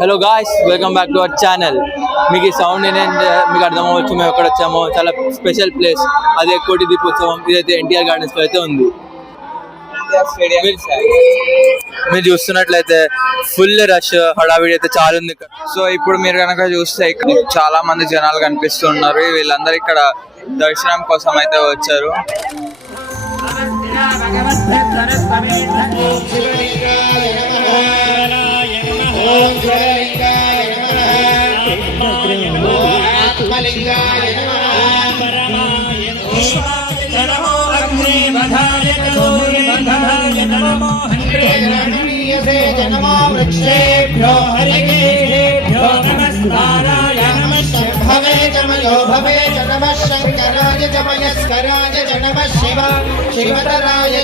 Hello guys, welcome back to our channel. మీకు ఈ sound ఏంటంటే మీకు అర్థమవచ్చు మేము ఎక్కడ వచ్చామో. చాలా స్పెషల్ ప్లేస్, అదే కోటి దీపోత్సవం. ఇదైతే ఎన్టీఆర్ గార్డెన్స్లో అయితే ఉంది. మీరు చూస్తున్నట్లయితే ఫుల్ రష్, హడావిడి అయితే చాలా ఉంది. సో ఇప్పుడు మీరు కనుక చూస్తే ఇక్కడ చాలా మంది జనాలు కనిపిస్తున్నారు. వీళ్ళందరూ ఇక్కడ దర్శనం కోసం అయితే వచ్చారు. భవే జమయో భవే జనమ శంకరాయ జమయస్కరాయ జనమ శివ శివతరాయ